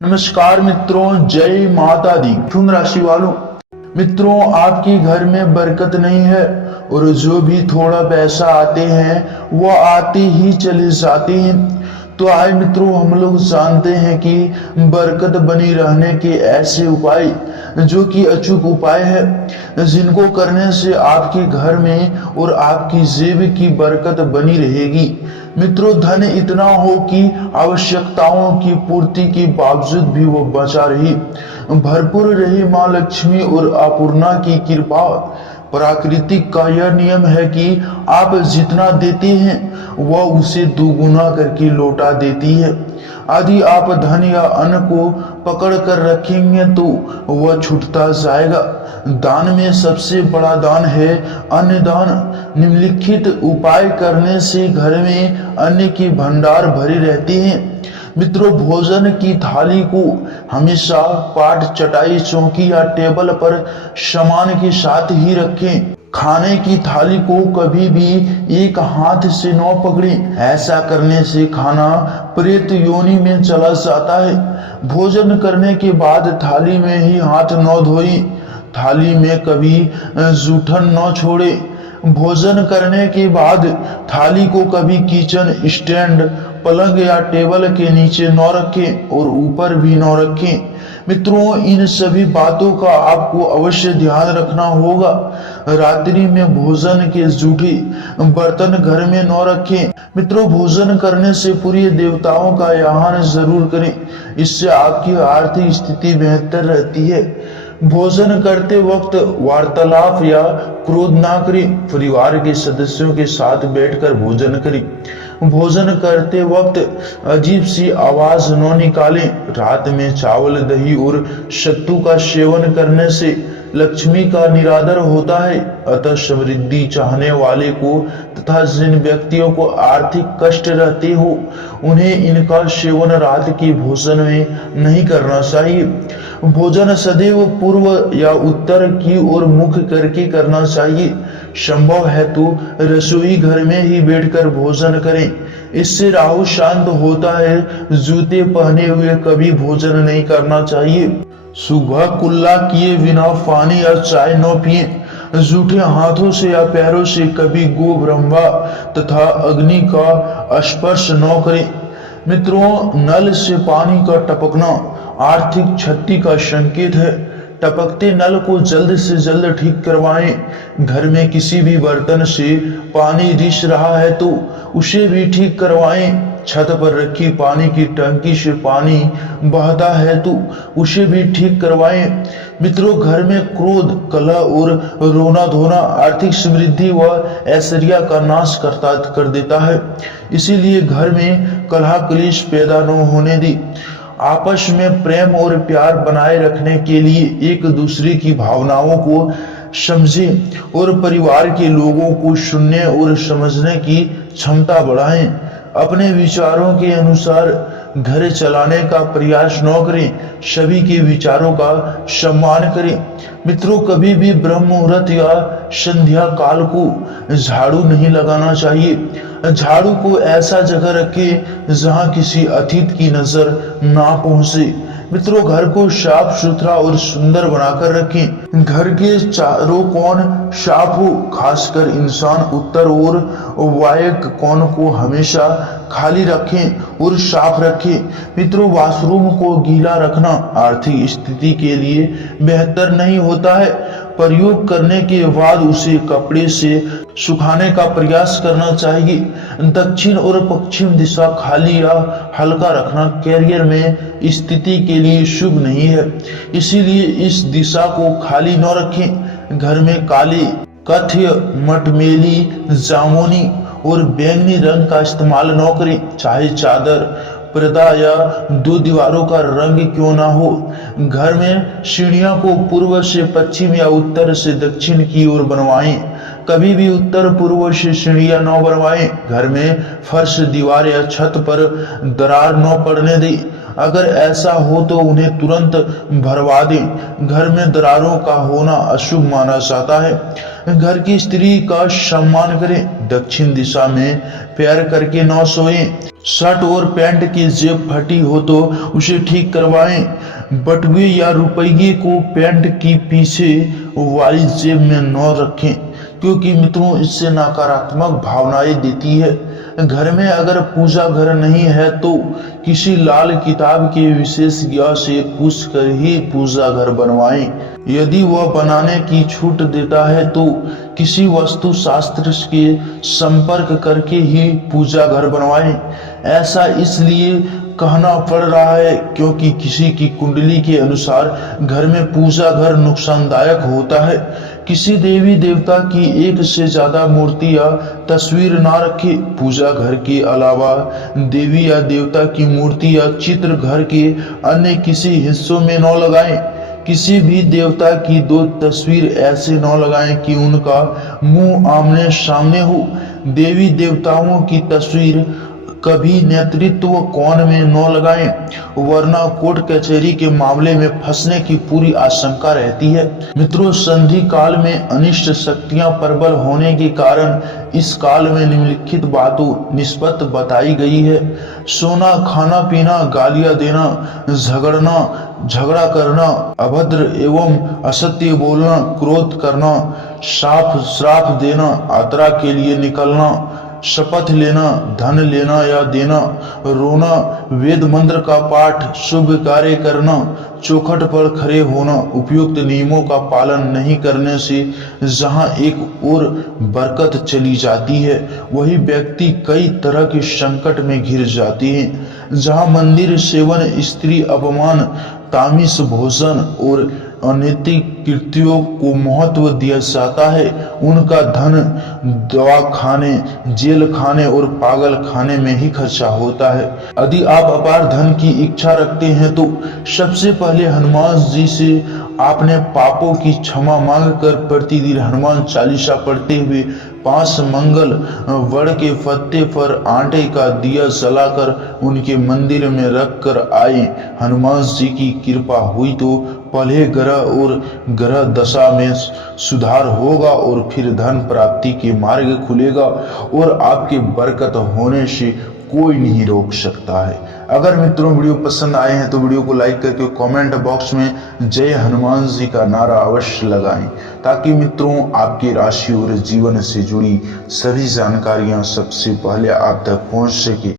नमस्कार मित्रों, जय माता दी। मिथुन राशि वालों, मित्रों आपके घर में बरकत नहीं है और जो भी थोड़ा पैसा आते हैं वो आते ही चले जाते हैं। तो आए मित्रों, हम लोग जानते हैं कि बरकत बनी रहने के ऐसे उपाय जो कि अचूक उपाय है, जिनको करने से आपके घर में और आपकी जेब की बरकत बनी रहेगी। मित्रों, धन इतना हो कि आवश्यकताओं की पूर्ति के बावजूद भी वो बचा रही, भरपूर रही माँ लक्ष्मी और अपूर्णा की कृपा। प्राकृतिक का यह नियम है कि आप जितना देते हैं वह उसे दुगुना करके लौटा देती है। यदि आप धन या अन्न को पकड़ कर रखेंगे तो वह छूटता जाएगा। दान में सबसे बड़ा दान है अन्न दान। निम्नलिखित उपाय करने से घर में अन्न के भंडार भरे रहते हैं। मित्रों, भोजन की थाली को हमेशा पाट, चटाई, चौकी या टेबल पर सामान के साथ ही रखें। खाने की थाली को कभी भी एक हाथ से न पकड़ें। ऐसा करने से खाना प्रेत योनि में चला जाता है। भोजन करने के बाद थाली में ही हाथ न धोएं। थाली में कभी जूठन न छोड़े। भोजन करने के बाद थाली को कभी किचन स्टैंड, पलंग या टेबल के नीचे न रखें और ऊपर भी न रखें। मित्रों, इन सभी बातों का आपको अवश्य ध्यान रखना होगा। रात्रि में भोजन के जूठे बर्तन घर में न रखें। मित्रों, भोजन करने से पूरे देवताओं का आह्वान जरूर करें। इससे आपकी आर्थिक स्थिति बेहतर रहती है। भोजन करते वक्त वार्तालाप या क्रोध ना करें। परिवार के सदस्यों के साथ बैठकर भोजन करें। भोजन करते वक्त अजीब सी आवाज न निकालें। रात में चावल, दही और सत्तू का सेवन करने से लक्ष्मी का निरादर होता है। अतः समृद्धि चाहने वाले को तथा जिन व्यक्तियों को आर्थिक कष्ट रहते हो उन्हें इनका सेवन रात के भोजन में नहीं करना चाहिए। भोजन सदैव पूर्व या उत्तर की ओर मुख करके करना चाहिए। संभव है तो रसोई घर में ही बैठकर भोजन करें। इससे राहु शांत होता है। जूते पहने हुए कभी भोजन नहीं करना चाहिए। सुबह कुल्ला किए बिना पानी या चाय न पिए। जूठे हाथों से या पैरों से कभी गो ब्रह्मा तथा अग्नि का स्पर्श न करें। मित्रों, नल से पानी का टपकना आर्थिक क्षति का संकेत है। टपकते नल को जल्द से जल्द ठीक करवाएं। घर में किसी भी बर्तन से पानी रिस रहा है तो उसे भी ठीक करवाएं। छत पर रखी पानी की टंकी से पानी बहता है तो उसे भी ठीक करवाएं। मित्रों, घर में क्रोध, कलह और रोना धोना आर्थिक समृद्धि व ऐश्वर्य का नाश कर देता है। इसीलिए घर में कलह कलेश पैदा न होने दी। आपस में प्रेम और प्यार बनाए रखने के लिए एक दूसरे की भावनाओं को समझें और परिवार के लोगों को सुनने और समझने की क्षमता बढ़ाएं। अपने विचारों के अनुसार घर चलाने का प्रयास न करें। सभी के विचारों का सम्मान करें। मित्रों, कभी भी ब्रह्म मुहूर्त या संध्या काल को झाड़ू नहीं लगाना चाहिए। झाड़ू को ऐसा जगह रखें जहां किसी अतिथि की नजर ना पहुंचे। मित्रों, घर को साफ सुथरा और सुंदर बनाकर रखें। घर के चारों कोण साफ हो, खासकर इंसान उत्तर और वायव्य कोण को हमेशा खाली रखें और साफ रखें। मित्रों, वॉशरूम को गीला रखना आर्थिक स्थिति के लिए बेहतर नहीं होता है। प्रयोग करने के बाद उसे कपड़े से सुखाने का प्रयास करना चाहिए। दक्षिण और पश्चिम दिशा खाली या हल्का रखना कैरियर में स्थिति के लिए शुभ नहीं है। इसीलिए इस दिशा को खाली न रखें। घर में काले, कथ्य, मटमेली, जामुनी और बैंगनी रंग का इस्तेमाल न करें। चाहे चादर, पर्दा या दो दीवारों का रंग क्यों ना हो। घर में सीढ़ियों को पूर्व से पश्चिम या उत्तर से दक्षिण की ओर बनवाएं। कभी भी उत्तर पूर्व से सीढ़ियां न बनवाएं। घर में फर्श, दीवार या छत पर दरार न पड़ने दें। अगर ऐसा हो तो उन्हें तुरंत भरवा दें। घर में दरारों का होना अशुभ माना जाता है। घर की स्त्री का सम्मान करें। दक्षिण दिशा में पैर करके न सोएं। शर्ट और पैंट की जेब फटी हो तो उसे ठीक करवाएं। बटुए या रुपये को पैंट की पीछे वाली जेब में न रखें, क्योंकि मित्रों इससे नकारात्मक भावनाएं देती है। घर में अगर पूजा घर नहीं है तो किसी लाल किताब के विशेषज्ञ से पूछकर ही पूजा घर बनवाएं। यदि वह बनाने की छूट देता है तो किसी वास्तु शास्त्र के संपर्क करके ही पूजा घर बनवाएं। ऐसा इसलिए कहना पड़ रहा है क्योंकि किसी की कुंडली के अनुसार घर में पूजा घर नुकसानदायक होता है। किसी देवी देवता की एक से ज्यादा मूर्ति या तस्वीर ना रखे। पूजा घर के अलावा देवी या देवता की मूर्ति या चित्र घर के अन्य किसी हिस्सों में न लगाएं। किसी भी देवता की दो तस्वीर ऐसे न लगाएं कि उनका मुंह आमने सामने हो। देवी देवताओं की तस्वीर कभी नेतृत्व कोण में न लगाएं, वरना कोर्ट कचहरी के मामले में फंसने की पूरी आशंका रहती है। मित्रों, संधि काल में अनिष्ट शक्तियां प्रबल होने के कारण इस काल में निम्नलिखित बातों निष्पत्त बताई गई है। सोना, खाना पीना, गालियां देना, झगड़ा करना, अभद्र एवं असत्य बोलना, क्रोध करना, श्राप देना, यात्रा के लिए निकलना, शपथ लेना, धन लेना या देना, रोना, वेद मंत्र का पाठ, शुभ कार्य करना, चौखट पर खड़े होना, उपयुक्त नियमों का पालन नहीं करने से जहां एक और बरकत चली जाती है, वही व्यक्ति कई तरह के संकट में घिर जाते हैं। जहां मंदिर सेवन, स्त्री अपमान, तामस भोजन और अनैतिक कृत्यों को महत्व दिया जाता है, उनका धन दवा खाने, जेल खाने और पागल खाने में ही खर्चा होता है। यदि आप अपार धन की इच्छा रखते हैं तो सबसे पहले हनुमान जी से आपने पापों की क्षमा मांगकर प्रतिदिन हनुमान चालीसा पढ़ते हुए 5 मंगल वड़ के पत्ते पर आटे का दिया जलाकर उनके मंदिर में रख कर आए। हनुमान जी की कृपा हुई तो पहले ग्रह और ग्रह दशा में सुधार होगा और फिर धन प्राप्ति के मार्ग खुलेगा और आपके बरकत होने से कोई नहीं रोक सकता है। अगर मित्रों वीडियो पसंद आए हैं तो वीडियो को लाइक करके कमेंट बॉक्स में जय हनुमान जी का नारा अवश्य लगाएं, ताकि मित्रों आपकी राशि और जीवन से जुड़ी सभी जानकारियां सबसे पहले आप तक पहुंच सके।